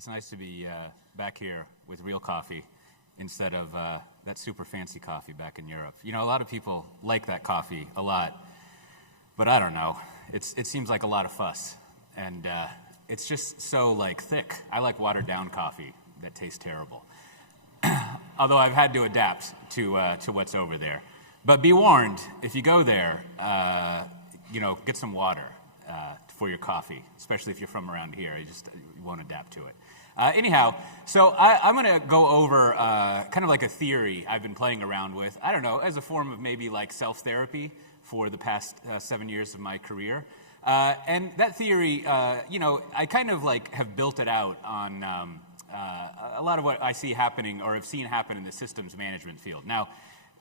It's nice to be back here with real coffee instead of that super fancy coffee back in Europe. You know, a lot of people like that coffee a lot, but I don't know. It seems like a lot of fuss, and it's just so like thick. I like watered down coffee that tastes terrible. Although I've had to adapt to what's over there. But be warned, if you go there, you know, get some water for your coffee, especially if you're from around here. You won't adapt to it. Anyhow, so I'm going to go over kind of like a theory I've been playing around with, I don't know, as a form of maybe like self-therapy for the past 7 years of my career. And that theory, you know, I kind of like have built it out on a lot of what I see happening or have seen happen in the systems management field. Now,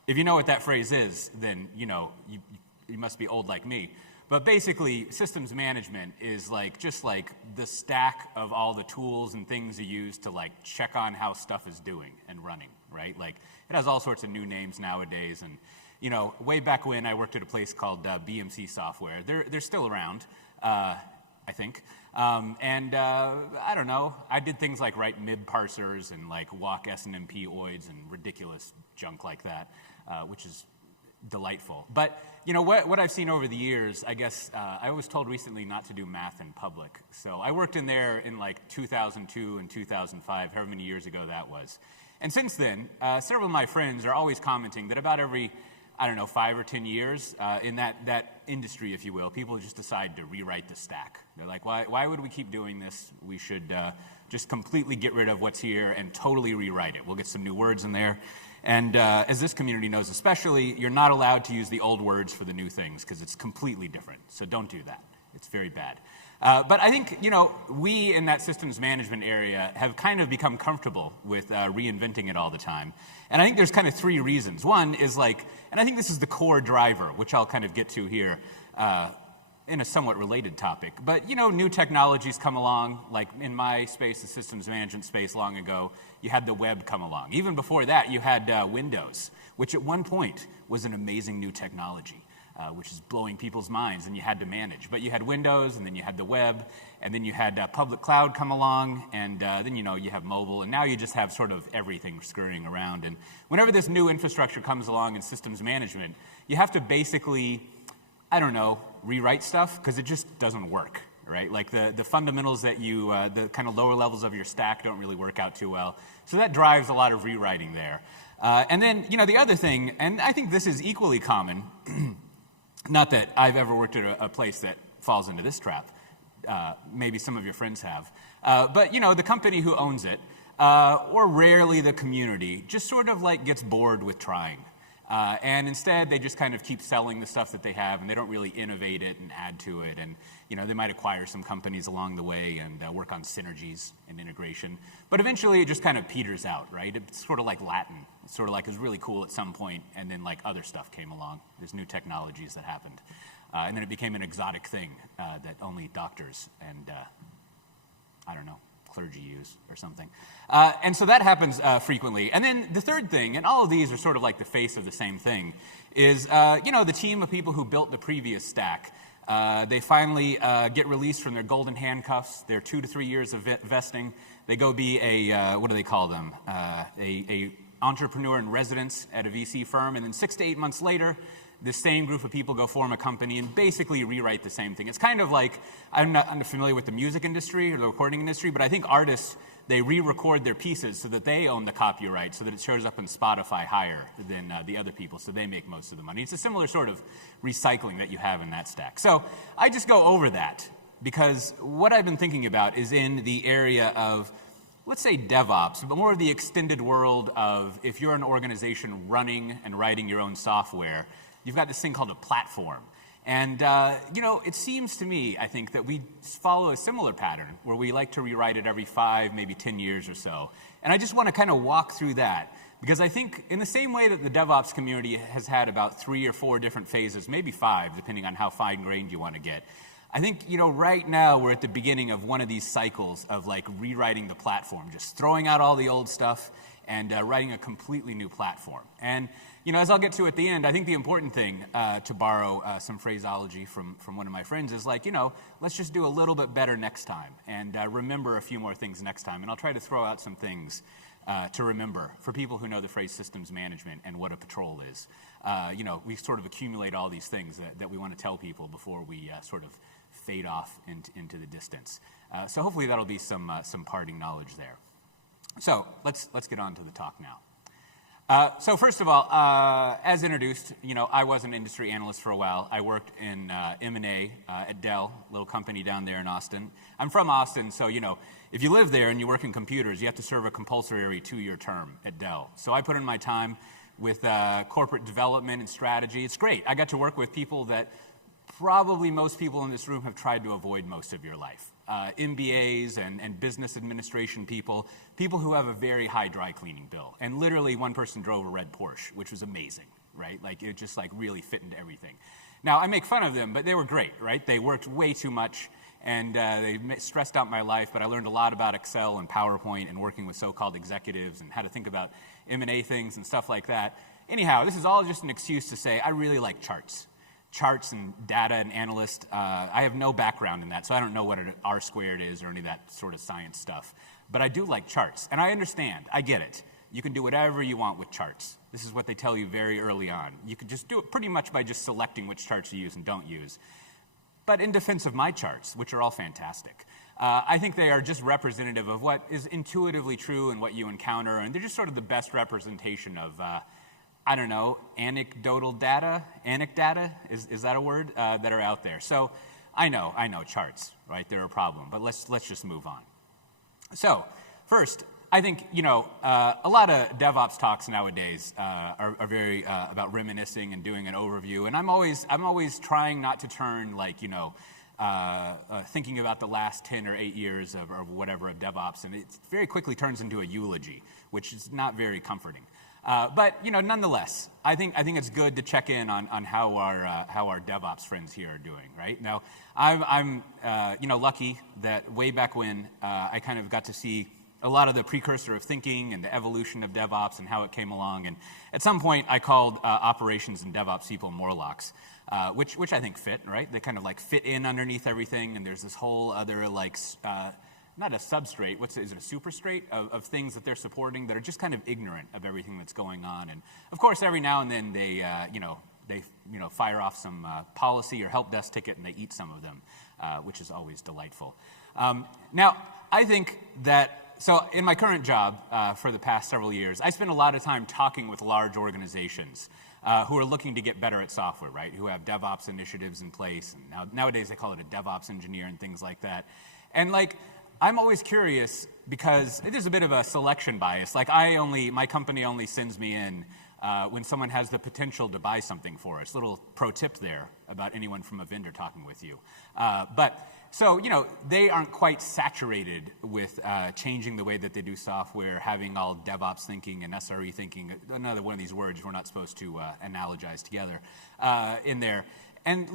if you know what that phrase is, then, you know, you must be old like me. But basically, systems management is like just like the stack of all the tools and things you use to like check on how stuff is doing and running, right? Like it has all sorts of new names nowadays. And you know, way back when I worked at a place called BMC Software. They're still around, I think. I don't know. I did things like write MIB parsers and like walk SNMP oids and ridiculous junk like that, which is delightful. But you know what I've seen over the years, I guess I was told recently not to do math in public. So I worked in there in like 2002 and 2005, however many years ago that was. And since then, several of my friends are always commenting that about every, I don't know, 5 or 10 years in that industry, if you will, people just decide to rewrite the stack. They're like, why would we keep doing this? We should just completely get rid of what's here and totally rewrite it. We'll get some new words in there. And as this community knows especially, you're not allowed to use the old words for the new things because it's completely different. So don't do that. It's very bad. But I think, you know, we in that systems management area have kind of become comfortable with reinventing it all the time. And I think there's kind of 3 reasons. One is like, and I think this is the core driver, which I'll kind of get to here in a somewhat related topic. But, you know, new technologies come along, like in my space, the systems management space long ago, you had the web come along. Even before that, you had Windows, which at one point was an amazing new technology. Which is blowing people's minds, and you had to manage. But you had Windows, and then you had the web, and then you had public cloud come along, and then, you know, you have mobile, and now you just have sort of everything scurrying around. And whenever this new infrastructure comes along in systems management, you have to basically, I don't know, rewrite stuff, because it just doesn't work, right? Like the fundamentals that you, the kind of lower levels of your stack don't really work out too well. So that drives a lot of rewriting there. And then, you know, the other thing, and I think this is equally common, not that I've ever worked at a place that falls into this trap. Maybe some of your friends have. But, you know, the company who owns it, or rarely the community, just sort of like gets bored with trying. And instead, they just kind of keep selling the stuff that they have, and they don't really innovate it and add to it. And, you know, they might acquire some companies along the way and work on synergies and integration. But eventually, it just kind of peters out, right? It's sort of like Latin. It's sort of like it was really cool at some point, and then like other stuff came along. There's new technologies that happened. And then it became an exotic thing that only doctors and, I don't know, clergy use or something. And so that happens frequently. And then the third thing, and all of these are sort of like the face of the same thing, is, you know, the team of people who built the previous stack. They finally get released from their golden handcuffs, their 2 to 3 years of vesting. They go be a, what do they call them? A entrepreneur in residence at a VC firm. And then 6 to 8 months later, the same group of people go form a company and basically rewrite the same thing. It's kind of like, I'm not familiar with the music industry or the recording industry, but I think artists, they re-record their pieces so that they own the copyright, so that it shows up in Spotify higher than the other people, so they make most of the money. It's a similar sort of recycling that you have in that stack. So I just go over that because what I've been thinking about is in the area of, let's say DevOps, but more of the extended world of if you're an organization running and writing your own software, you've got this thing called a platform. And, you know, it seems to me, I think, that we follow a similar pattern where we like to rewrite it every 5, maybe 10 years or so. And I just want to kind of walk through that because I think in the same way that the DevOps community has had about 3 or 4 different phases, maybe 5, depending on how fine-grained you want to get, I think, you know, right now we're at the beginning of one of these cycles of like rewriting the platform, just throwing out all the old stuff and writing a completely new platform. And, you as I'll get to at the end, I think the important thing, to borrow some phraseology from one of my friends, is like, let's just do a little bit better next time and remember a few more things next time. And I'll try to throw out some things to remember for people who know the phrase systems management and what a patrol is. We sort of accumulate all these things that we want to tell people before we sort of fade off into the distance. So hopefully that'll be some parting knowledge there. So let's get on to the talk now. So first of all, as introduced, I was an industry analyst for a while. I worked in M&A at Dell, a little company down there in Austin. I'm from Austin, so if you live there and you work in computers, you have to serve a compulsory 2-year term at Dell. So I put in my time with corporate development and strategy. It's great. I got to work with people that probably most people in this room have tried to avoid most of your life. MBAs and business administration people who have a very high dry cleaning bill. And literally one person drove a red Porsche, which was amazing, right? Like it just really fit into everything. Now I make fun of them, but they were great, right? They worked way too much and they stressed out my life, but I learned a lot about Excel and PowerPoint and working with so-called executives and how to think about M&A things and stuff like that. Anyhow, this is all just an excuse to say I really like charts and data and analyst. I have no background in that, so I don't know what an R squared is or any of that sort of science stuff. But I do like charts, and I understand. I get it. You can do whatever you want with charts. This is what they tell you very early on. You can just do it pretty much by just selecting which charts you use and don't use. But in defense of my charts, which are all fantastic, I think they are just representative of what is intuitively true and what you encounter, and they're just sort of the best representation of I don't know, anecdotal data, is that a word, that are out there. So I know charts, right? They're a problem, but let's just move on. So first, I think, a lot of DevOps talks nowadays are very about reminiscing and doing an overview, and I'm always trying not to turn thinking about the last 10 or 8 years or whatever of DevOps, and it very quickly turns into a eulogy, which is not very comforting. But nonetheless, I think it's good to check in on how our DevOps friends here are doing. Right now, I'm lucky that way back when I kind of got to see a lot of the precursor of thinking and the evolution of DevOps and how it came along. And at some point, I called operations and DevOps people Morlocks, which I think fit. Right, they kind of fit in underneath everything. And there's this whole other not a substrate, is it a superstrate of things that they're supporting that are just kind of ignorant of everything that's going on. And of course, every now and then they fire off some policy or help desk ticket and they eat some of them, which is always delightful. Now, I think that, so in my current job for the past several years, I spend a lot of time talking with large organizations who are looking to get better at software, right? Who have DevOps initiatives in place. And nowadays they call it a DevOps engineer and things like that. And I'm always curious because it is a bit of a selection bias. My company only sends me in when someone has the potential to buy something for us. Little pro tip there about anyone from a vendor talking with you. So they aren't quite saturated with changing the way that they do software, having all DevOps thinking and SRE thinking, another one of these words we're not supposed to analogize together, in there. And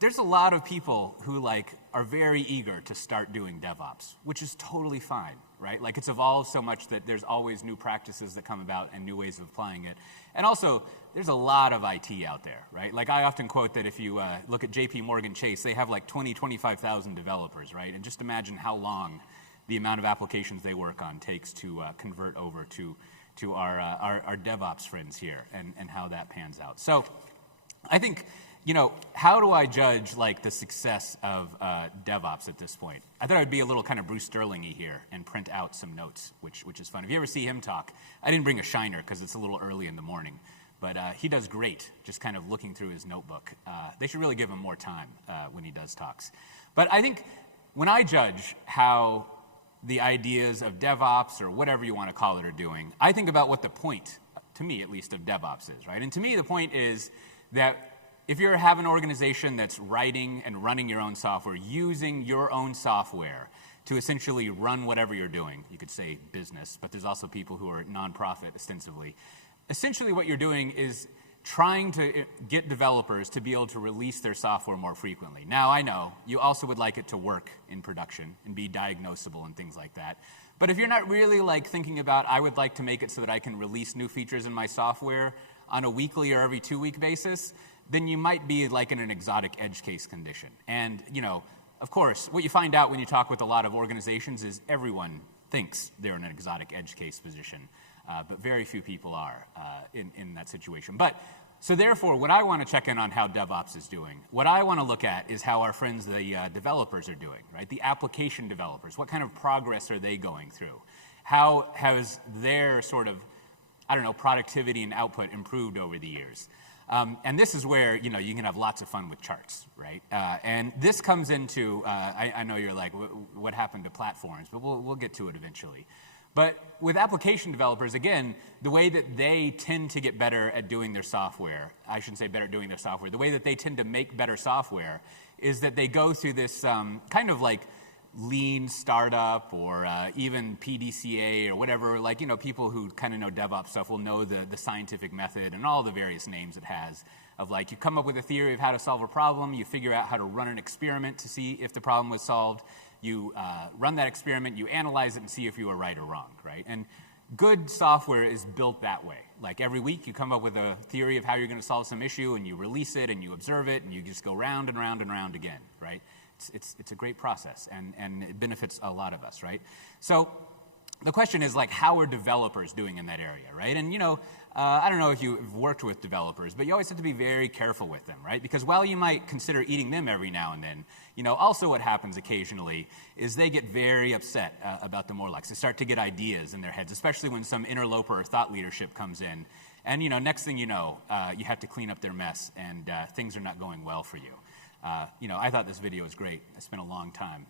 there's a lot of people who are very eager to start doing DevOps, which is totally fine, right? It's evolved so much that there's always new practices that come about and new ways of applying it. And also, there's a lot of IT out there, right? I often quote that if you look at JP Morgan Chase, they have 25,000 developers, right? And just imagine how long the amount of applications they work on takes to convert over to our DevOps friends here and how that pans out. So I think, how do I judge the success of DevOps at this point? I thought I'd be a little kind of Bruce Sterling-y here and print out some notes, which is fun. If you ever see him talk, I didn't bring a shiner because it's a little early in the morning, but he does great just kind of looking through his notebook. They should really give him more time when he does talks. But I think when I judge how the ideas of DevOps or whatever you want to call it are doing, I think about what the point, to me at least, of DevOps is, right? And to me the point is that if you have an organization that's writing and running your own software, using your own software to essentially run whatever you're doing, you could say business, but there's also people who are nonprofit ostensibly. Essentially what you're doing is trying to get developers to be able to release their software more frequently. Now, I know you also would like it to work in production and be diagnosable and things like that. But if you're not really thinking about, I would like to make it so that I can release new features in my software, on a weekly or every 2-week basis, then you might be like in an exotic edge case condition. And, of course, what you find out when you talk with a lot of organizations is everyone thinks they're in an exotic edge case position, but very few people are in that situation. So therefore, what I want to check in on how DevOps is doing, what I want to look at is how our friends, the developers, are doing, right? The application developers, what kind of progress are they going through? How has their sort of, productivity and output improved over the years? And this is where, you can have lots of fun with charts, right? And this comes into, I know you're like, what happened to platforms? But we'll get to it eventually. But with application developers, again, the way that they tend to get better at doing their software, I shouldn't say better at doing their software, the way that they tend to make better software is that they go through this kind of like lean startup or even PDCA or whatever, like, people who kind of know DevOps stuff will know the scientific method and all the various names it has of like, you come up with a theory of how to solve a problem, you figure out how to run an experiment to see if the problem was solved, you run that experiment, you analyze it and see if you were right or wrong, right? And good software is built that way. Like every week you come up with a theory of how you're going to solve some issue and you release it and you observe it and you just go round and round and round again, right? It's a great process and it benefits a lot of us, right? So the question is like, how are developers doing in that area, right? And I don't know if you've worked with developers, but you always have to be very careful with them, right? Because while you might consider eating them every now and then, also what happens occasionally is they get very upset about the Morlocks. They start to get ideas in their heads, especially when some interloper or thought leadership comes in. And, next thing you know, you have to clean up their mess and things are not going well for you. I thought this video was great. I spent a long time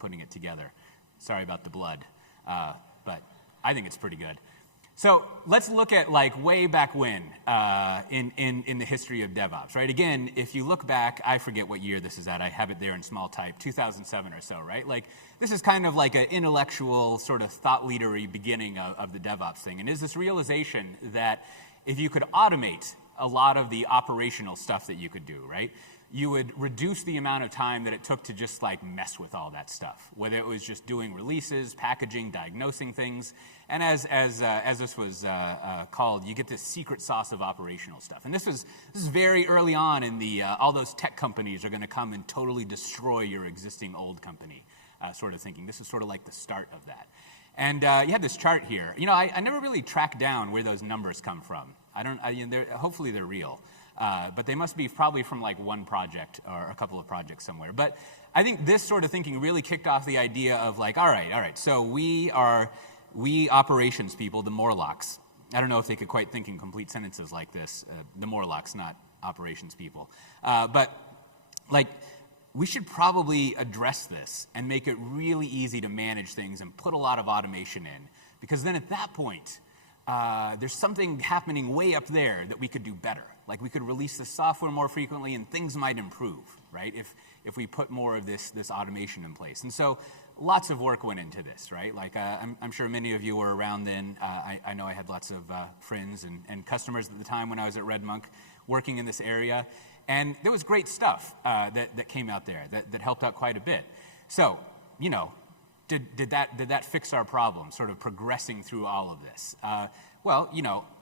putting it together. Sorry about the blood, but I think it's pretty good. So let's look at like way back when in the history of DevOps, right? Again, if you look back, I forget what year this is at. I have it there in small type, 2007 or so, right? Like this is kind of like an intellectual sort of thought leadery beginning of the DevOps thing. And is this realization that if you could automate a lot of the operational stuff that you could do, right? You would reduce the amount of time that it took to just like mess with all that stuff, whether it was just doing releases, packaging, diagnosing things. And as this was called, you get this secret sauce of operational stuff. And this is very early on in the, all those tech companies are going to come and totally destroy your existing old company sort of thinking. This is sort of like the start of that. And you have this chart here. I never really tracked down where those numbers come from. Hopefully they're real. But they must be probably from like one project or a couple of projects somewhere. But I think this sort of thinking really kicked off the idea of like, all right, so we operations people, the Morlocks. I don't know if they could quite think in complete sentences like this, the Morlocks, not operations people. But like, we should probably address this and make it really easy to manage things and put a lot of automation in. Because then at that point, there's something happening way up there that we could do better. Like we could release the software more frequently and things might improve, right? If we put more of this automation in place. And so lots of work went into this, right? Like I'm sure many of you were around then. I know I had lots of friends and customers at the time when I was at Red Monk working in this area. And there was great stuff that came out there that helped out quite a bit. So, did that fix our problem, sort of progressing through all of this? Well,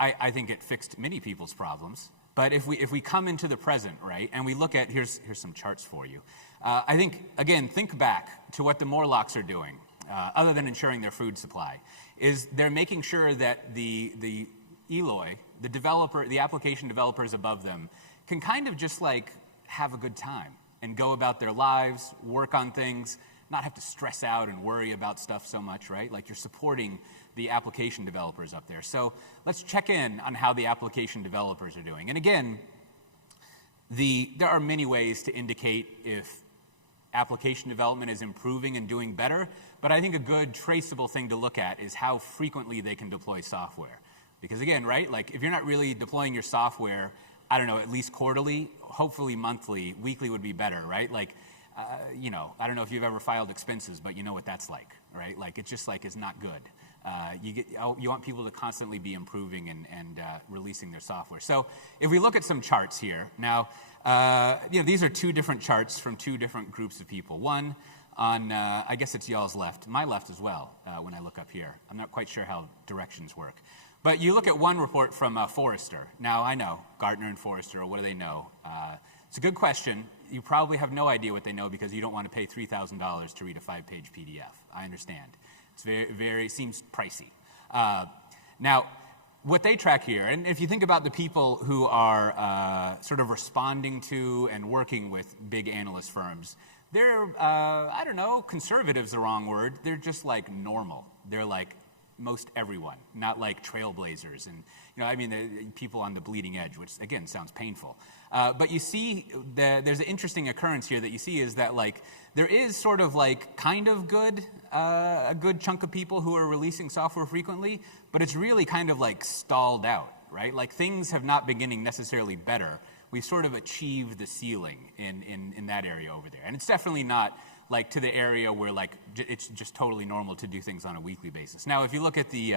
I think it fixed many people's problems. But if we come into the present, right, and we look at, here's some charts for you. I think, again, think back to what the Morlocks are doing, other than ensuring their food supply, is they're making sure that the Eloi, the application developers above them, can kind of just like have a good time and go about their lives, work on things, not have to stress out and worry about stuff so much, right? Like you're supporting the application developers up there. So let's check in on how the application developers are doing. And again, there are many ways to indicate if application development is improving and doing better, but I think a good traceable thing to look at is how frequently they can deploy software. Because again, right, like if you're not really deploying your software, I don't know, at least quarterly, hopefully monthly, weekly would be better, right? Like, I don't know if you've ever filed expenses, but you know what that's like, right? Like, it's just like, it's not good. You want people to constantly be improving and releasing their software. So if we look at some charts here, now, these are two different charts from two different groups of people. One on, I guess it's y'all's left, my left as well, when I look up here. I'm not quite sure how directions work. But you look at one report from Forrester. Now, I know, Gartner and Forrester, what do they know? It's a good question. You probably have no idea what they know because you don't want to pay $3,000 to read a 5-page PDF. I understand. It's very seems pricey. Now, what they track here, and if you think about the people who are sort of responding to and working with big analyst firms, they're, I don't know, conservative's the wrong word. They're just like normal. They're like most everyone, not like trailblazers and, I mean, people on the bleeding edge, which again sounds painful. But you see, there's an interesting occurrence here that you see is that like there is sort of like kind of good, a good chunk of people who are releasing software frequently, but it's really kind of like stalled out, right? Like things have not been getting necessarily better. We've sort of achieved the ceiling in that area over there, and it's definitely not like to the area where like it's just totally normal to do things on a weekly basis. Now, if you look at the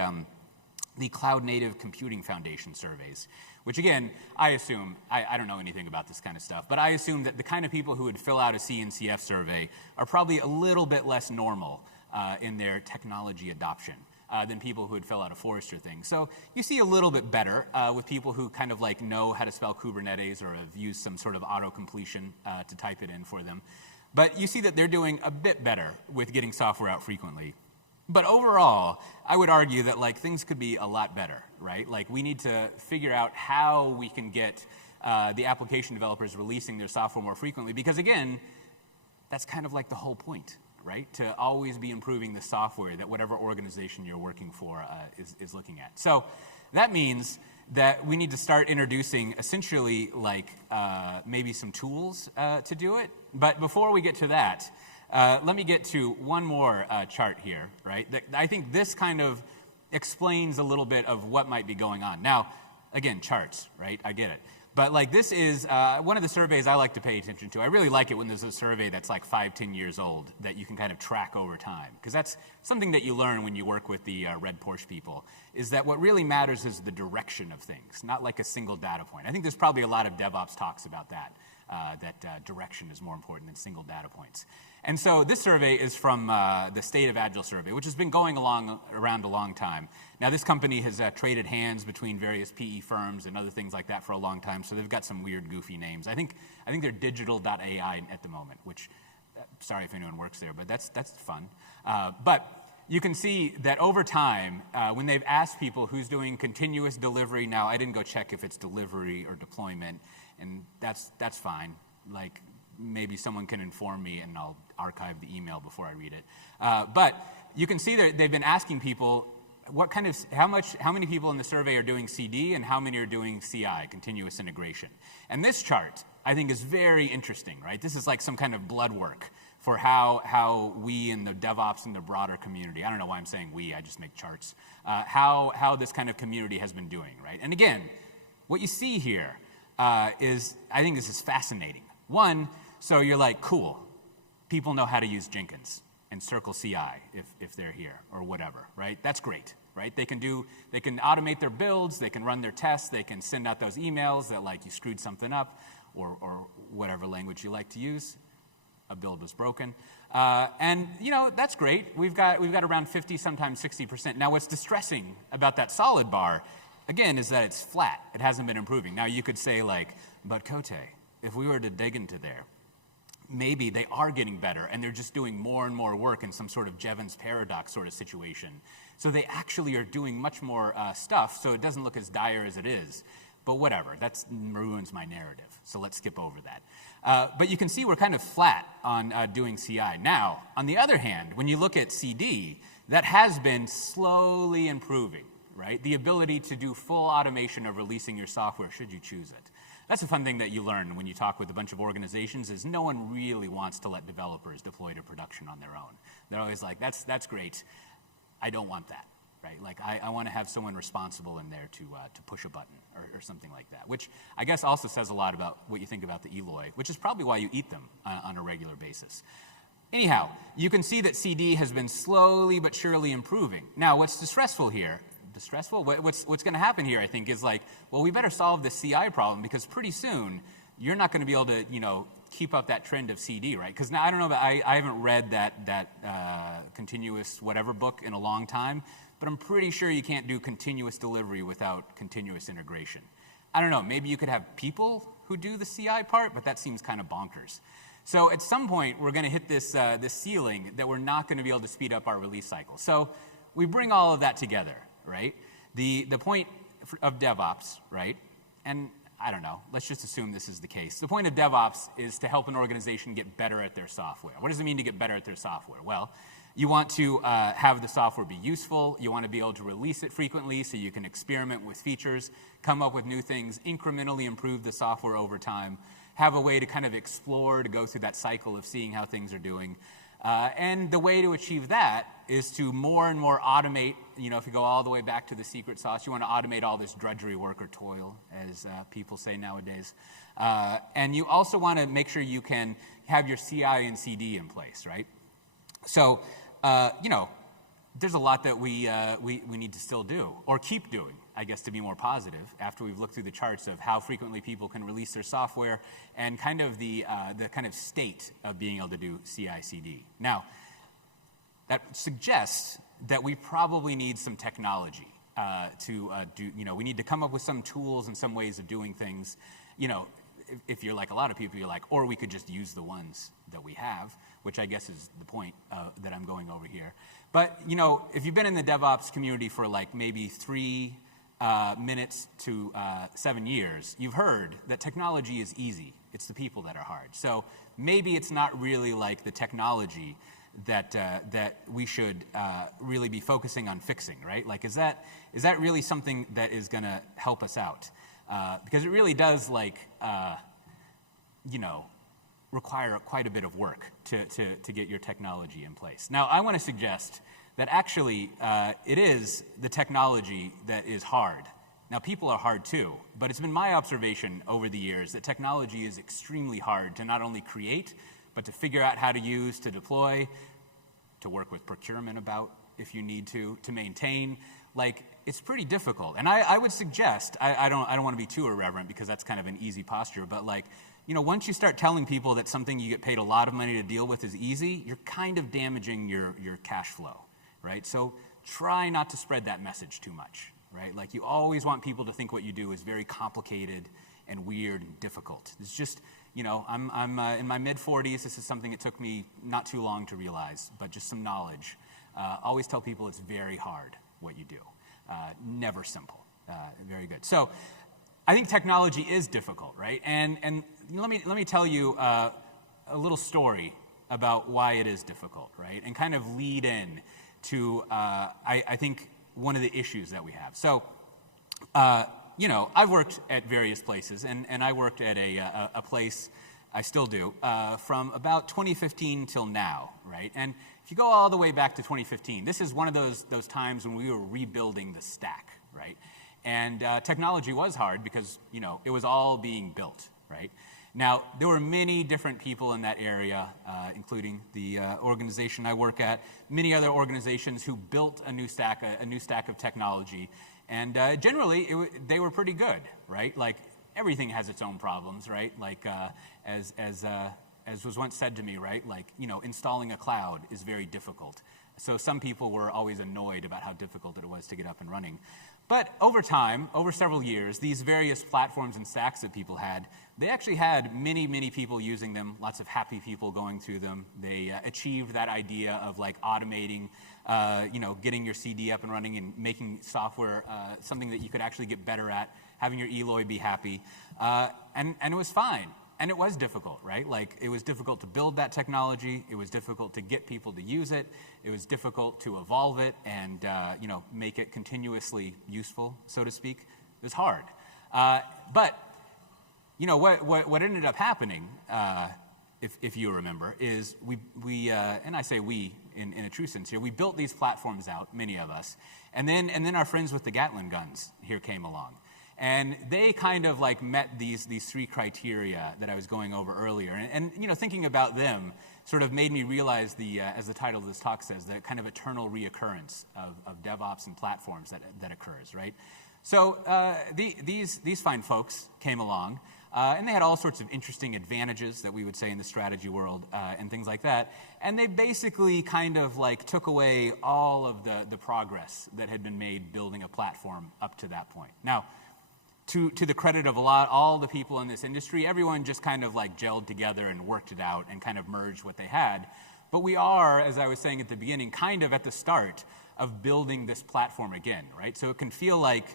Cloud Native Computing Foundation surveys, which again, I assume, I don't know anything about this kind of stuff, but I assume that the kind of people who would fill out a CNCF survey are probably a little bit less normal in their technology adoption than people who would fill out a Forrester thing. So you see a little bit better with people who kind of like know how to spell Kubernetes or have used some sort of auto-completion to type it in for them. But you see that they're doing a bit better with getting software out frequently. But overall, I would argue that like things could be a lot better, right? Like we need to figure out how we can get the application developers releasing their software more frequently, because again, that's kind of like the whole point, right? To always be improving the software that whatever organization you're working for is looking at. So that means that we need to start introducing essentially like maybe some tools to do it. But before we get to that, let me get to one more chart here, right? I think this kind of explains a little bit of what might be going on. Now, again, charts, right? I get it. But like this is one of the surveys I like to pay attention to. I really like it when there's a survey that's like 5-10 years old that you can kind of track over time. Because that's something that you learn when you work with the Red Porsche people, is that what really matters is the direction of things, not like a single data point. I think there's probably a lot of DevOps talks about that, direction is more important than single data points. And so this survey is from the State of Agile survey, which has been going around a long time. Now, this company has traded hands between various PE firms and other things like that for a long time, so they've got some weird, goofy names. I think they're digital.ai at the moment, which, sorry if anyone works there, but that's fun. But you can see that over time, when they've asked people who's doing continuous delivery, now I didn't go check if it's delivery or deployment, and that's fine. Like, maybe someone can inform me and I'll archive the email before I read it. But you can see that they've been asking people how many people in the survey are doing CD and how many are doing CI, continuous integration. And this chart, I think, is very interesting, right? This is like some kind of blood work for how we in the DevOps and the broader community, I don't know why I'm saying we, I just make charts, how this kind of community has been doing, right? And again, what you see here is, I think this is fascinating. One, so you're like, cool, people know how to use Jenkins and Circle CI if they're here or whatever, right? That's great, right? They can automate their builds, they can run their tests, they can send out those emails that like you screwed something up or whatever language you like to use. A build was broken. And that's great. We've got around 50, sometimes 60%. Now what's distressing about that solid bar, again, is that it's flat. It hasn't been improving. Now you could say like, but Cote, if we were to dig into there, maybe they are getting better and they're just doing more and more work in some sort of Jevons paradox sort of situation. So they actually are doing much more stuff, so it doesn't look as dire as it is. But whatever, that ruins my narrative, so let's skip over that. But you can see we're kind of flat on doing CI. Now, on the other hand, when you look at CD, that has been slowly improving, right? The ability to do full automation of releasing your software should you choose it. That's a fun thing that you learn when you talk with a bunch of organizations is no one really wants to let developers deploy to production on their own. They're always like, that's great. I don't want that, right? Like I want to have someone responsible in there to push a button or something like that, which I guess also says a lot about what you think about the Eloy, which is probably why you eat them on a regular basis. Anyhow, you can see that CD has been slowly but surely improving. Now, what's distressful here, what's going to happen here, I think, is like, well, we better solve the CI problem because pretty soon you're not going to be able to, keep up that trend of CD, right? Because now, I don't know, but I haven't read that continuous whatever book in a long time, but I'm pretty sure you can't do continuous delivery without continuous integration. I don't know, maybe you could have people who do the CI part, but that seems kind of bonkers. So at some point, we're going to hit this ceiling that we're not going to be able to speed up our release cycle. So we bring all of that together, right? The point of DevOps, right? And I don't know, let's just assume this is the case. The point of DevOps is to help an organization get better at their software. What does it mean to get better at their software? Well, you want to have the software be useful. You want to be able to release it frequently so you can experiment with features, come up with new things, incrementally improve the software over time, have a way to kind of explore, to go through that cycle of seeing how things are doing. And the way to achieve that is to more and more automate. You know, if you go all the way back to the secret sauce, you want to automate all this drudgery work or toil, as people say nowadays. And you also want to make sure you can have your CI and CD in place, right? So, you know, there's a lot that we need to still do, or keep doing, I guess, to be more positive, after we've looked through the charts of how frequently people can release their software and kind of the kind of state of being able to do CI/CD. Now, that suggests that we probably need some technology to do, you know, we need to come up with some tools and some ways of doing things. You know, if you're like a lot of people, you're like, or we could just use the ones that we have, which I guess is the point that I'm going over here. But, you know, if you've been in the DevOps community for like maybe 3 minutes to 7 years, you've heard that technology is easy. It's the people that are hard. So maybe it's not really like the technology that we should really be focusing on fixing, right? Like, is that really something that is going to help us out? Because it really does, like, you know, require quite a bit of work to get your technology in place. Now, I want to suggest that actually it is the technology that is hard. Now, people are hard too, but it's been my observation over the years that technology is extremely hard to not only create, but to figure out how to use, to deploy, to work with procurement about if you need to maintain. Like, it's pretty difficult. And I would suggest, I don't want to be too irreverent because that's kind of an easy posture, but like, you know, once you start telling people that something you get paid a lot of money to deal with is easy, you're kind of damaging your cash flow, right? So try not to spread that message too much, right? Like, you always want people to think what you do is very complicated and weird and difficult. It's just, you know, I'm in my mid-40s. This is something that took me not too long to realize, but just some knowledge. Always tell people it's very hard what you do. Never simple. Very good. So I think technology is difficult, right? And let me tell you a little story about why it is difficult, right? And kind of lead in to I think one of the issues that we have. So you know, I've worked at various places, and I worked at a place, I still do, from about 2015 till now, right? And if you go all the way back to 2015, this is one of those times when we were rebuilding the stack, right? And technology was hard because, you know, it was all being built, right? Now, there were many different people in that area, including the organization I work at, many other organizations who built a new stack of technology. And generally, they were pretty good, right? Like, everything has its own problems, right? Like, as was once said to me, right? Like, you know, installing a cloud is very difficult. So some people were always annoyed about how difficult it was to get up and running. But over time, over several years, these various platforms and stacks that people had, they actually had many, many people using them, lots of happy people going through them. They achieved that idea of like automating, you know, getting your CD up and running and making software something that you could actually get better at, having your Eloy be happy. And it was fine. And it was difficult, right? Like, it was difficult to build that technology. It was difficult to get people to use it. It was difficult to evolve it and, you know, make it continuously useful, so to speak. It was hard. But, you know, what ended up happening, if you remember, is we and I say we in a true sense here, we built these platforms out, many of us, and then our friends with the Gatling guns here came along. And they kind of like met these 3 criteria that I was going over earlier. And you know, thinking about them sort of made me realize as the title of this talk says, the kind of eternal reoccurrence of DevOps and platforms that occurs, right? So these fine folks came along. And they had all sorts of interesting advantages that we would say in the strategy world and things like that. And they basically kind of like took away all of the progress that had been made building a platform up to that point. Now, to the credit of all the people in this industry, everyone just kind of like gelled together and worked it out and kind of merged what they had. But we are, as I was saying at the beginning, kind of at the start of building this platform again, right? So it can feel like,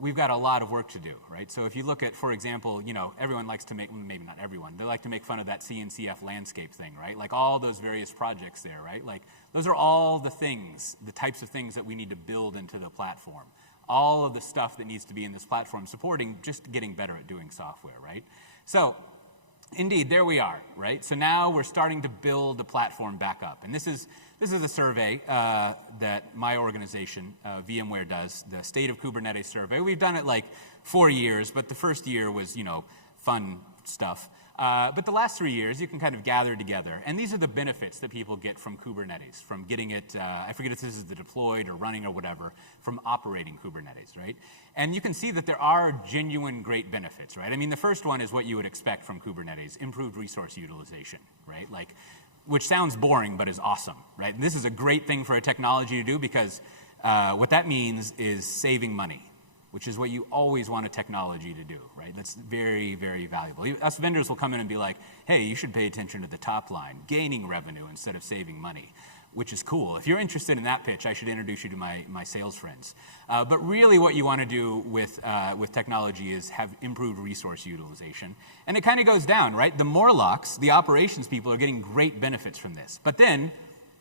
we've got a lot of work to do, right? So if you look at, for example, everyone likes to make, maybe not everyone, they like to make fun of that CNCF landscape thing, right? Like all those various projects there, right? Like those are all the things, the types of things that we need to build into the platform. All of the stuff that needs to be in this platform supporting just getting better at doing software, right? So indeed, there we are, right? So now we're starting to build the platform back up. And this is a survey that my organization, VMware, does, the State of Kubernetes survey. We've done it like 4 years, but the first year was, fun stuff. But the last 3 years, you can kind of gather together. And these are the benefits that people get from Kubernetes, from getting it, I forget if this is the deployed or running or whatever, from operating Kubernetes, right? And you can see that there are genuine great benefits, right? I mean, the first one is what you would expect from Kubernetes, improved resource utilization, right? Like, which sounds boring, but is awesome, right? And this is a great thing for a technology to do because what that means is saving money, which is what you always want a technology to do, right? That's very, very valuable. Us vendors will come in and be like, hey, you should pay attention to the top line, gaining revenue instead of saving money, which is cool. If you're interested in that pitch, I should introduce you to my sales friends. But really what you want to do with technology is have improved resource utilization. And it kind of goes down, right? The Morlocks, the operations people, are getting great benefits from this. But then,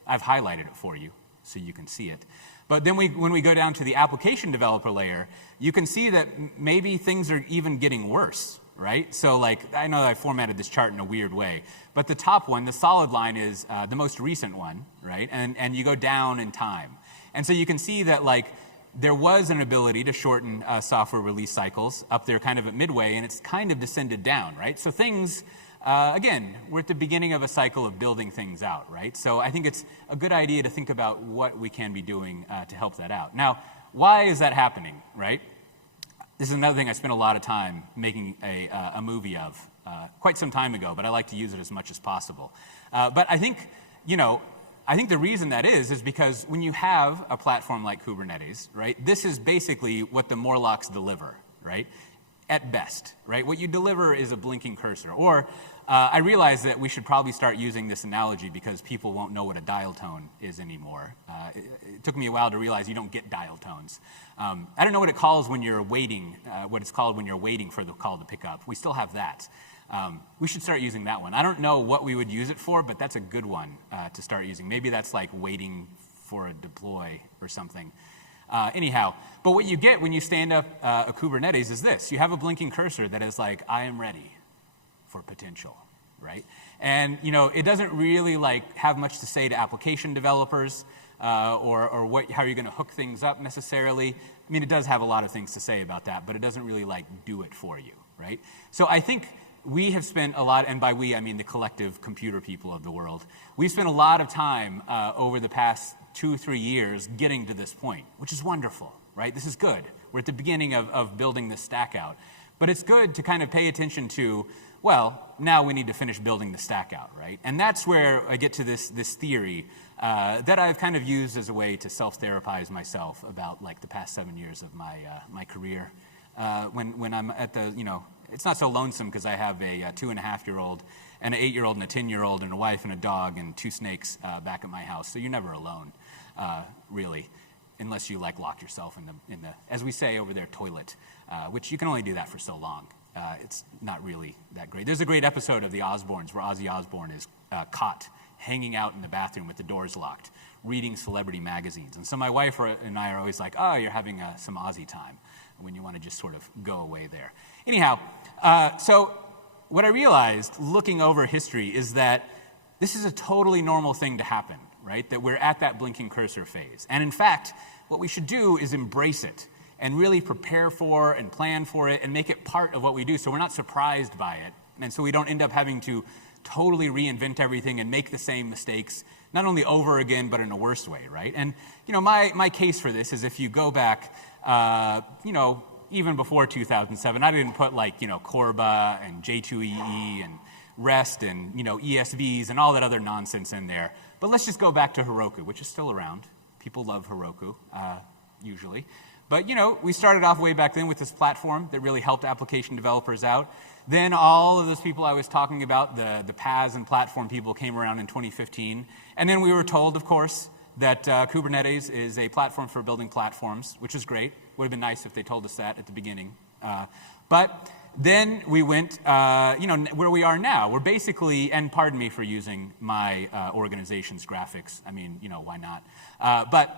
I've highlighted it for you so you can see it. But then when we go down to the application developer layer, you can see that maybe things are even getting worse, right? So like, I know I formatted this chart in a weird way, but the top one, the solid line, is the most recent one, right? And you go down in time. And so you can see that like, there was an ability to shorten software release cycles up there kind of at midway, and it's kind of descended down, right? So things, again, we're at the beginning of a cycle of building things out, right? So I think it's a good idea to think about what we can be doing to help that out. Now, why is that happening, right? This is another thing I spent a lot of time making a movie of quite some time ago, but I like to use it as much as possible. But I think, I think the reason that is because when you have a platform like Kubernetes, right, this is basically what the Morlocks deliver, right? At best, right? What you deliver is a blinking cursor. Or I realize that we should probably start using this analogy because people won't know what a dial tone is anymore. It took me a while to realize you don't get dial tones. I don't know what it calls when you're waiting, what it's called when you're waiting for the call to pick up. We still have that. We should start using that one. I don't know what we would use it for, but that's a good one to start using. Maybe that's like waiting for a deploy or something. Anyhow, but what you get when you stand up a Kubernetes is this. You have a blinking cursor that is like, I am ready for potential, right? And it doesn't really like have much to say to application developers or how you're going to hook things up necessarily. I mean, it does have a lot of things to say about that, but it doesn't really like do it for you, right? So I think we have spent a lot, and by we I mean the collective computer people of the world, we've spent a lot of time over the past 2-3 years getting to this point, which is wonderful, right? This is good. We're at the beginning of building this stack out. But it's good to kind of pay attention to, well, now we need to finish building the stack out, right? And that's where I get to this theory that I've kind of used as a way to self-therapize myself about like the past 7 years of my career. When I'm at the, it's not so lonesome because I have a 2.5-year-old and an 8-year-old and a 10-year-old and a wife and a dog and 2 snakes back at my house. So you're never alone, really, unless you like lock yourself in the, as we say over there, toilet, which you can only do that for so long. It's not really that great. There's a great episode of The Osbournes where Ozzy Osbourne is caught hanging out in the bathroom with the doors locked, reading celebrity magazines. And so my wife and I are always like, oh, you're having some Ozzy time, when you want to just sort of go away there. Anyhow, so what I realized looking over history is that this is a totally normal thing to happen, right? That we're at that blinking cursor phase. And in fact, what we should do is embrace it and really prepare for and plan for it and make it part of what we do so we're not surprised by it. And so we don't end up having to totally reinvent everything and make the same mistakes, not only over again, but in a worse way, right? And, my case for this is if you go back, even before 2007. I didn't put like, Corba and J2EE and REST and, ESVs and all that other nonsense in there. But let's just go back to Heroku, which is still around. People love Heroku, usually. But, we started off way back then with this platform that really helped application developers out. Then all of those people I was talking about, the PaaS and platform people, came around in 2015. And then we were told, of course, that Kubernetes is a platform for building platforms, which is great. Would have been nice if they told us that at the beginning. But then we went, where we are now. We're basically, and pardon me for using my organization's graphics. I mean, why not? But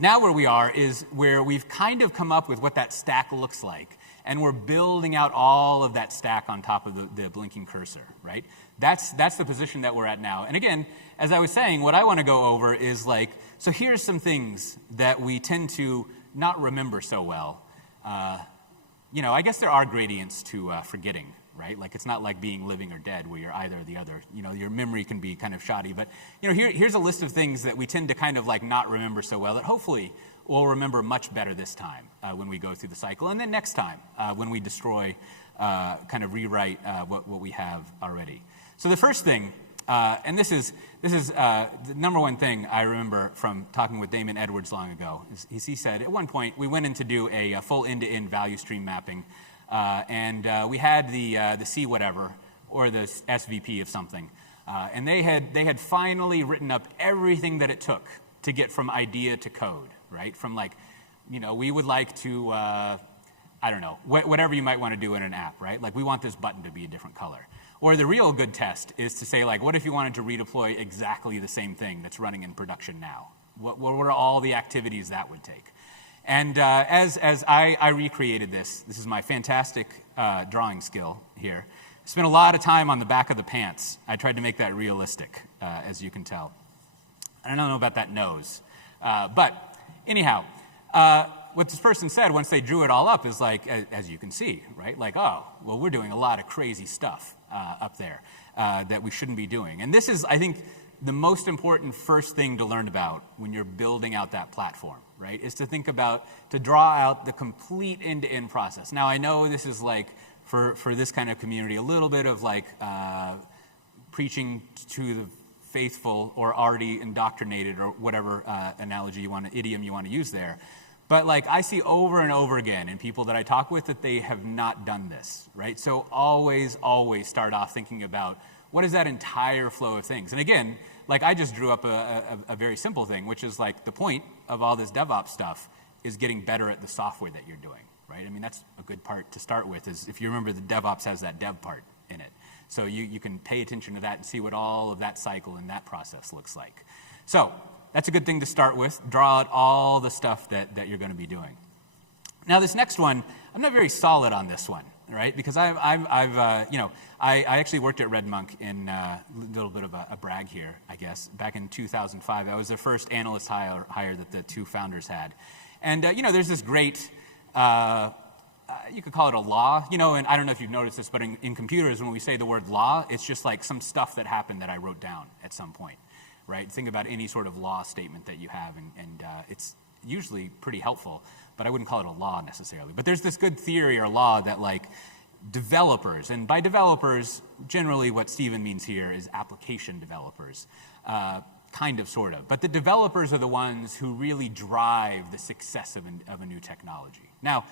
now where we are is where we've kind of come up with what that stack looks like. And we're building out all of that stack on top of the blinking cursor, right? That's the position that we're at now. And again, as I was saying, what I want to go over is like, so here's some things that we tend to not remember so well. I guess there are gradients to forgetting, right? Like it's not like being living or dead where you're either or the other. Your memory can be kind of shoddy. But here's a list of things that we tend to kind of like not remember so well that hopefully we'll remember much better this time when we go through the cycle. And then next time when we destroy, kind of rewrite what we have already. So the first thing, and this is the number one thing I remember from talking with Damon Edwards long ago, is he said at one point we went in to do a full end-to-end value stream mapping, and we had the C whatever or the SVP of something, and they had finally written up everything that it took to get from idea to code, right? From like, we would like to, I don't know, whatever you might want to do in an app, right? Like we want this button to be a different color. Or the real good test is to say, like, what if you wanted to redeploy exactly the same thing that's running in production now? What are all the activities that would take? And as I recreated this is my fantastic drawing skill here. I spent a lot of time on the back of the pants. I tried to make that realistic, as you can tell. I don't know about that nose. But anyhow, what this person said once they drew it all up is like, as you can see, right? Like, oh, well, we're doing a lot of crazy stuff up there that we shouldn't be doing. And this is, I think, the most important first thing to learn about when you're building out that platform, right? Is to think about, to draw out the complete end-to-end process. Now, I know this is like, for this kind of community, a little bit of like preaching to the faithful or already indoctrinated or whatever idiom you want to use there. But like I see over and over again in people that I talk with that they have not done this, right? So always start off thinking about what is that entire flow of things. And again, like I just drew up a very simple thing, which is like the point of all this DevOps stuff is getting better at the software that you're doing, right? I mean, that's a good part to start with is if you remember the DevOps has that dev part in it. So you can pay attention to that and see what all of that cycle and that process looks like. So that's a good thing to start with. Draw out all the stuff that you're going to be doing. Now, this next one, I'm not very solid on this one, right? Because I actually worked at Red Monk in a little bit of a brag here, I guess. Back in 2005, I was the first analyst hire that the two founders had. And, there's this great, you could call it a law, and I don't know if you've noticed this, but in computers, when we say the word law, it's just like some stuff that happened that I wrote down at some point. Right? Think about any sort of law statement that you have, and it's usually pretty helpful, but I wouldn't call it a law necessarily. But there's this good theory or law that like developers, and by developers, generally what Stephen means here is application developers, kind of, sort of. But the developers are the ones who really drive the success of a new technology. Now,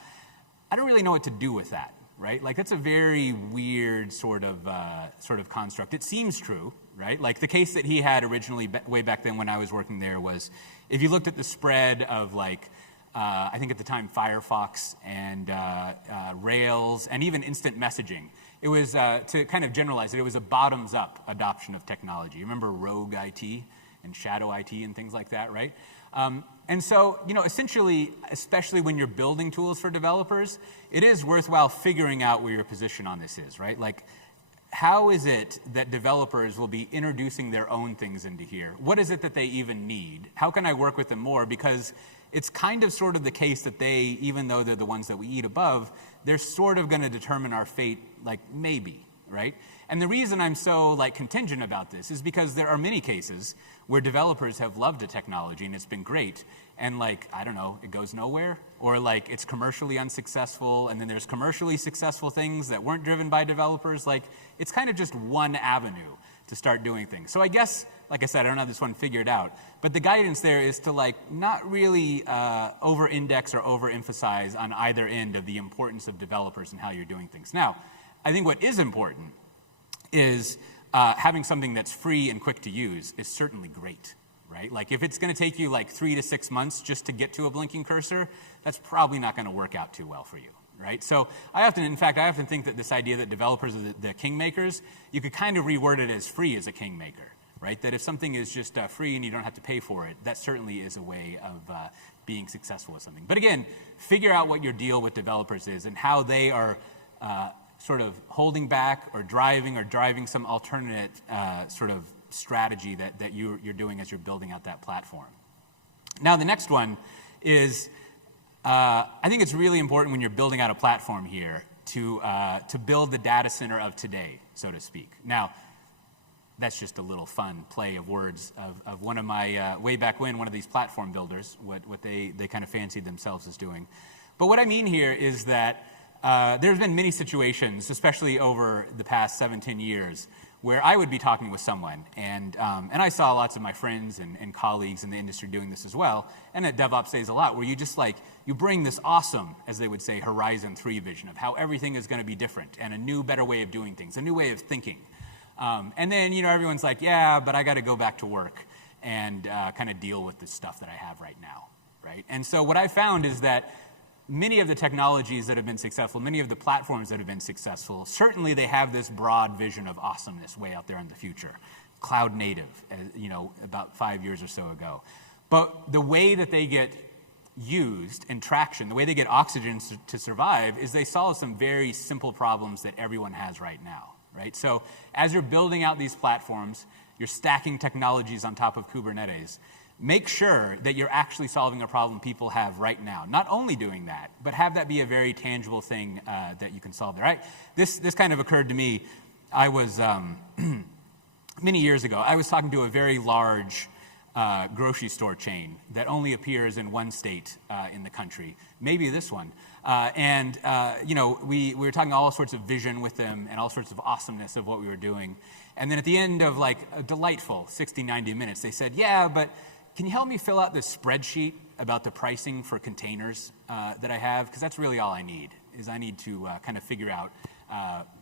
I don't really know what to do with that, right? Like that's a very weird sort of construct. It seems true, right? Like the case that he had originally way back then when I was working there was, if you looked at the spread of like, I think at the time Firefox and Rails and even instant messaging, it was, to kind of generalize it, it was a bottoms-up adoption of technology. You remember Rogue IT and Shadow IT and things like that, right? And so, essentially, especially when you're building tools for developers, it is worthwhile figuring out where your position on this is, right? Like, how is it that developers will be introducing their own things into here? What is it that they even need? How can I work with them more? Because it's kind of sort of the case that they, even though they're the ones that we eat above, they're sort of going to determine our fate, like maybe, right? And the reason I'm so like contingent about this is because there are many cases where developers have loved a technology and it's been great, and like, I don't know, it goes nowhere, or like it's commercially unsuccessful, and then there's commercially successful things that weren't driven by developers. Like, it's kind of just one avenue to start doing things. So I guess, like I said, I don't have this one figured out, but the guidance there is to like not really over-index or over-emphasize on either end of the importance of developers and how you're doing things. Now, I think what is important is having something that's free and quick to use is certainly great, right? Like if it's going to take you like 3 to 6 months just to get to a blinking cursor, that's probably not going to work out too well for you, right? So I often think that this idea that developers are the kingmakers, you could kind of reword it as free as a kingmaker, right? That if something is just free and you don't have to pay for it, that certainly is a way of being successful with something. But again, figure out what your deal with developers is and how they are sort of holding back or driving some alternate sort of strategy that you're doing as you're building out that platform. Now, the next one is, I think it's really important when you're building out a platform here to build the data center of today, so to speak. Now, that's just a little fun play of words of one of my, way back when, one of these platform builders, what they kind of fancied themselves as doing. But what I mean here is that there's been many situations, especially over the past 7-10 years, where I would be talking with someone, and I saw lots of my friends and colleagues in the industry doing this as well, and at DevOps Days a lot, where you just like, you bring this awesome, as they would say, Horizon 3 vision of how everything is going to be different, and a new, better way of doing things, a new way of thinking. And then, you know, everyone's like, yeah, but I got to go back to work and kind of deal with the stuff that I have right now, right? And so what I found is that many of the technologies that have been successful, many of the platforms that have been successful, certainly they have this broad vision of awesomeness way out there in the future. Cloud native, you know, about 5 years or so ago. But the way that they get used and traction, the way they get oxygen to survive is they solve some very simple problems that everyone has right now, right? So as you're building out these platforms, you're stacking technologies on top of Kubernetes, make sure that you're actually solving a problem people have right now. Not only doing that, but have that be a very tangible thing that you can solve there. This kind of occurred to me. I was, many years ago, I was talking to a very large grocery store chain that only appears in one state in the country, maybe this one. You know, we were talking all sorts of vision with them and all sorts of awesomeness of what we were doing. And then at the end of like a delightful 60, 90 minutes, they said, yeah, but can you help me fill out this spreadsheet about the pricing for containers that I have? Because that's really all I need, is I need to kind of figure out,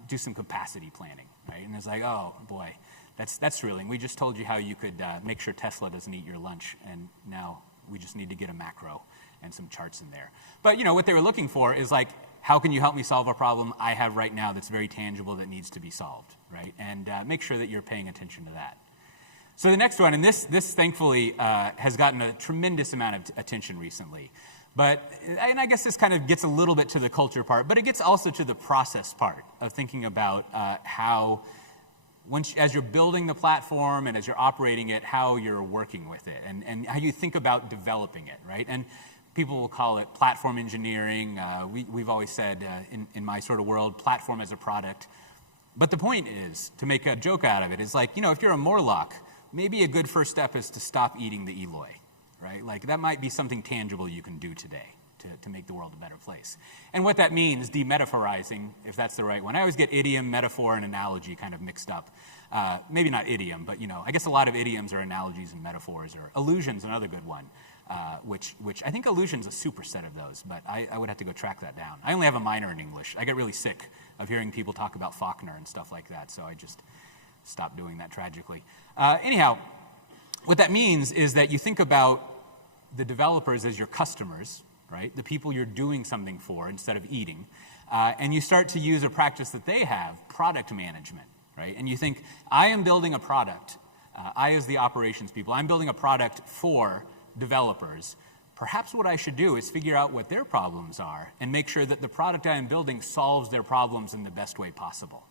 do some capacity planning, right? And it's like, oh boy, that's thrilling. We just told you how you could make sure Tesla doesn't eat your lunch, and now we just need to get a macro and some charts in there. But you know, what they were looking for is like, how can you help me solve a problem I have right now that's very tangible that needs to be solved, right? And make sure that you're paying attention to that. So the next one, and this thankfully has gotten a tremendous amount of attention recently, and I guess this kind of gets a little bit to the culture part, but it gets also to the process part of thinking about how, as you're building the platform and as you're operating it, how you're working with it, and how you think about developing it, right? And people will call it platform engineering. We've always said, in my sort of world, platform as a product. But the point is, to make a joke out of it, is like, you know, if you're a Morlock, maybe a good first step is to stop eating the Eloi, right? Like that might be something tangible you can do today to make the world a better place. And what that means, demetaphorizing, if that's the right one. I always get idiom, metaphor, and analogy kind of mixed up. Maybe not idiom, but you know, I guess a lot of idioms are analogies and metaphors, or illusion's another good one, which I think illusion's a superset of those, but I would have to go track that down. I only have a minor in English. I get really sick of hearing people talk about Faulkner and stuff like that, so I just stopped doing that tragically. Anyhow, what that means is that you think about the developers as your customers, right? The people you're doing something for instead of eating. And you start to use a practice that they have, product management, right? And you think, I am building a product. I, as the operations people, I'm building a product for developers. Perhaps what I should do is figure out what their problems are and make sure that the product I am building solves their problems in the best way possible.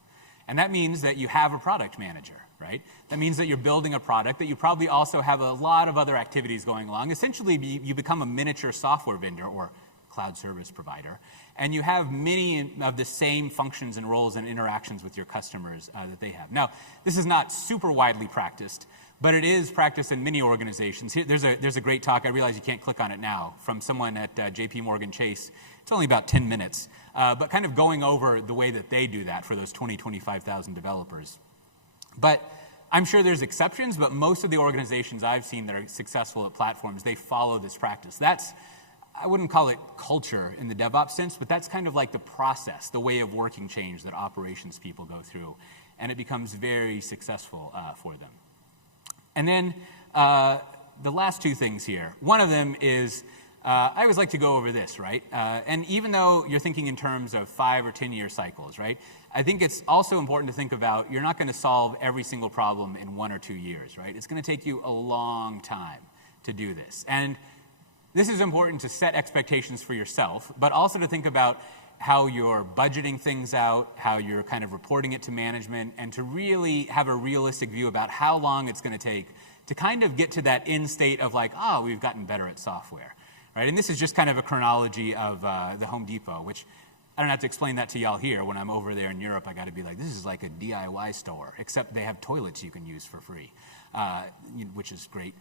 And that means that you have a product manager, right? That means that you're building a product, that you probably also have a lot of other activities going along. Essentially, you become a miniature software vendor, or cloud service provider, and you have many of the same functions and roles and interactions with your customers that they have. Now, this is not super widely practiced, but it is practiced in many organizations. Here, there's a great talk, I realize you can't click on it now, from someone at JP Morgan Chase. It's only about 10 minutes, but kind of going over the way that they do that for those 25,000 developers. But I'm sure there's exceptions, but most of the organizations I've seen that are successful at platforms, they follow this practice. I wouldn't call it culture in the DevOps sense, but that's kind of like the process, the way of working change that operations people go through, and it becomes very successful for them. And then the last two things here. One of them is, I always like to go over this, right? And even though you're thinking in terms of 5 or 10-year cycles, right? I think it's also important to think about you're not going to solve every single problem in 1 or 2 years, right? It's going to take you a long time to do this. And this is important to set expectations for yourself, but also to think about how you're budgeting things out, how you're kind of reporting it to management, and to really have a realistic view about how long it's going to take to kind of get to that end state of like, oh, we've gotten better at software, right? And this is just kind of a chronology of the Home Depot, which I don't have to explain that to y'all here. When I'm over there in Europe, I got to be like, this is like a DIY store, except they have toilets you can use for free, which is great.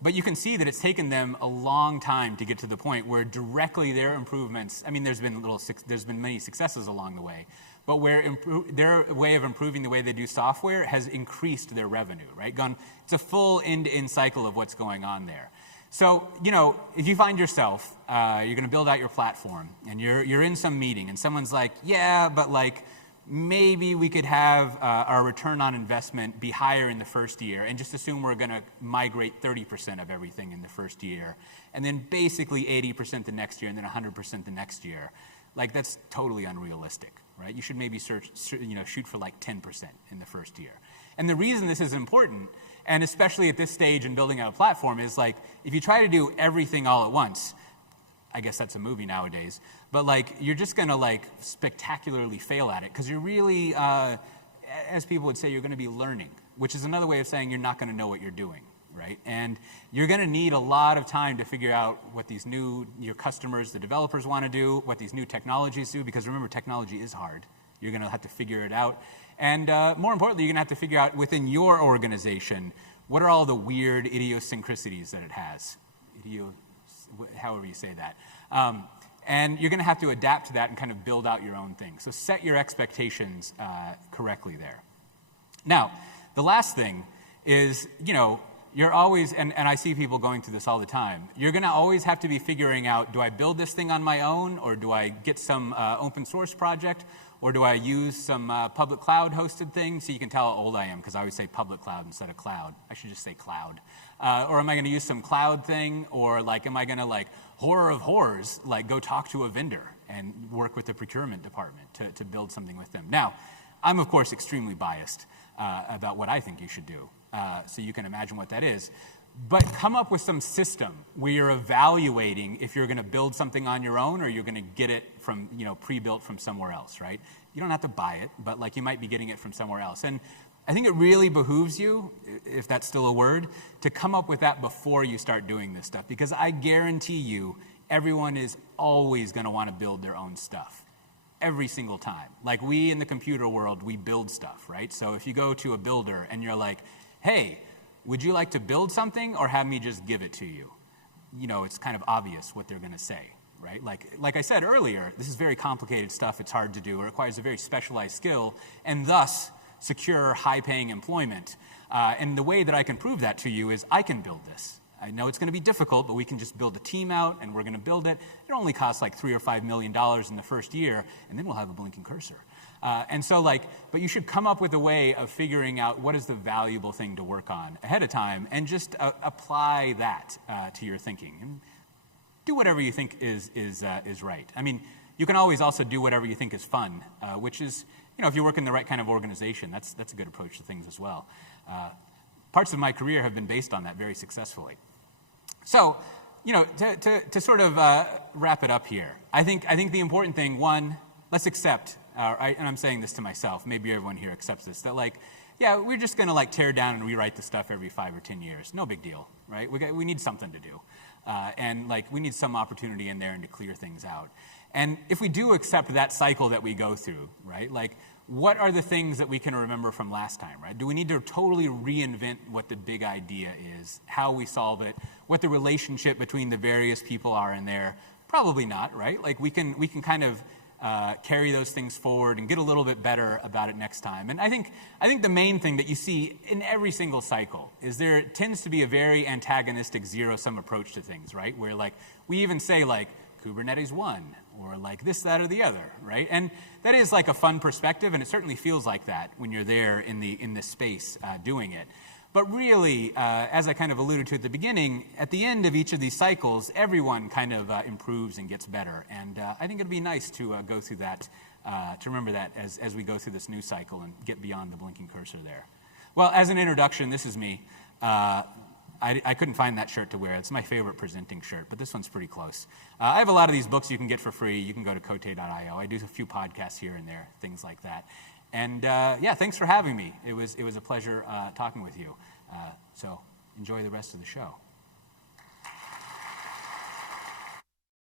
But you can see that it's taken them a long time to get to the point where directly their improvements, I mean, there's been many successes along the way, but where their way of improving the way they do software has increased their revenue, right? It's a full end-to-end cycle of what's going on there. So, if you find yourself, you're going to build out your platform, and you're in some meeting, and someone's like, yeah, but like, maybe we could have our return on investment be higher in the first year, and just assume we're going to migrate 30% of everything in the first year, and then basically 80% the next year, and then 100% the next year. Like, that's totally unrealistic, right? You should maybe shoot for like 10% in the first year. And the reason this is important, and especially at this stage in building out a platform, is like, if you try to do everything all at once, I guess that's a movie nowadays, but like, you're just gonna like spectacularly fail at it, because you're really, as people would say, you're gonna be learning, which is another way of saying you're not gonna know what you're doing, right? And you're gonna need a lot of time to figure out what your customers, the developers wanna do, what these new technologies do, because remember, technology is hard. You're gonna have to figure it out. And more importantly, you're gonna have to figure out within your organization, what are all the weird idiosyncrasies that it has? However you say that. And you're gonna have to adapt to that and kind of build out your own thing. So set your expectations correctly there. Now, the last thing is, you're always, and I see people going through this all the time, you're gonna always have to be figuring out, do I build this thing on my own, or do I get some open source project, or do I use some public cloud hosted thing? So you can tell how old I am, because I always say public cloud instead of cloud. I should just say cloud. Or am I gonna use some cloud thing? Or like, am I gonna like, horror of horrors, like go talk to a vendor and work with the procurement department to build something with them? Now, I'm of course extremely biased about what I think you should do. So you can imagine what that is. But come up with some system where you're evaluating if you're gonna build something on your own, or you're gonna get it from, pre-built from somewhere else, right? You don't have to buy it, but like, you might be getting it from somewhere else. And I think it really behooves you, if that's still a word, to come up with that before you start doing this stuff, because I guarantee you, everyone is always gonna wanna build their own stuff. Every single time. Like, we in the computer world, we build stuff, right? So if you go to a builder and you're like, hey, would you like to build something or have me just give it to you? It's kind of obvious what they're gonna say, right? Like I said earlier, this is very complicated stuff, it's hard to do, it requires a very specialized skill, and thus secure high-paying employment. And the way that I can prove that to you is I can build this. I know it's gonna be difficult, but we can just build a team out and we're gonna build it. It only costs like $3 or $5 million in the first year, and then we'll have a blinking cursor. But you should come up with a way of figuring out what is the valuable thing to work on ahead of time, and just apply that to your thinking. And do whatever you think is right. I mean, you can always also do whatever you think is fun, which is, if you work in the right kind of organization, that's a good approach to things as well. Parts of my career have been based on that very successfully. So, to sort of wrap it up here, I think the important thing, one, let's accept, and I'm saying this to myself, maybe everyone here accepts this, that like, yeah, we're just gonna like tear down and rewrite the stuff every 5 or 10 years. No big deal. right? We need something to do. And like, we need some opportunity in there and to clear things out. And if we do accept that cycle that we go through, right, like, what are the things that we can remember from last time, right? Do we need to totally reinvent what the big idea is, how we solve it, what the relationship between the various people are in there? Probably not, right? Like, we can kind of carry those things forward and get a little bit better about it next time. And I think the main thing that you see in every single cycle is there tends to be a very antagonistic zero-sum approach to things, right? Where, like, we even say, like, Kubernetes won, or like this, that, or the other, right? And that is like a fun perspective, and it certainly feels like that when you're there in this space doing it. But really, as I kind of alluded to at the beginning, at the end of each of these cycles, everyone kind of improves and gets better. And I think it'd be nice to go through that, to remember that as we go through this new cycle and get beyond the blinking cursor there. Well, as an introduction, this is me. I couldn't find that shirt to wear. It's my favorite presenting shirt, but this one's pretty close. I have a lot of these books you can get for free. You can go to Cote.io. I do a few podcasts here and there, things like that. And yeah, thanks for having me. It was a pleasure talking with you. So enjoy the rest of the show.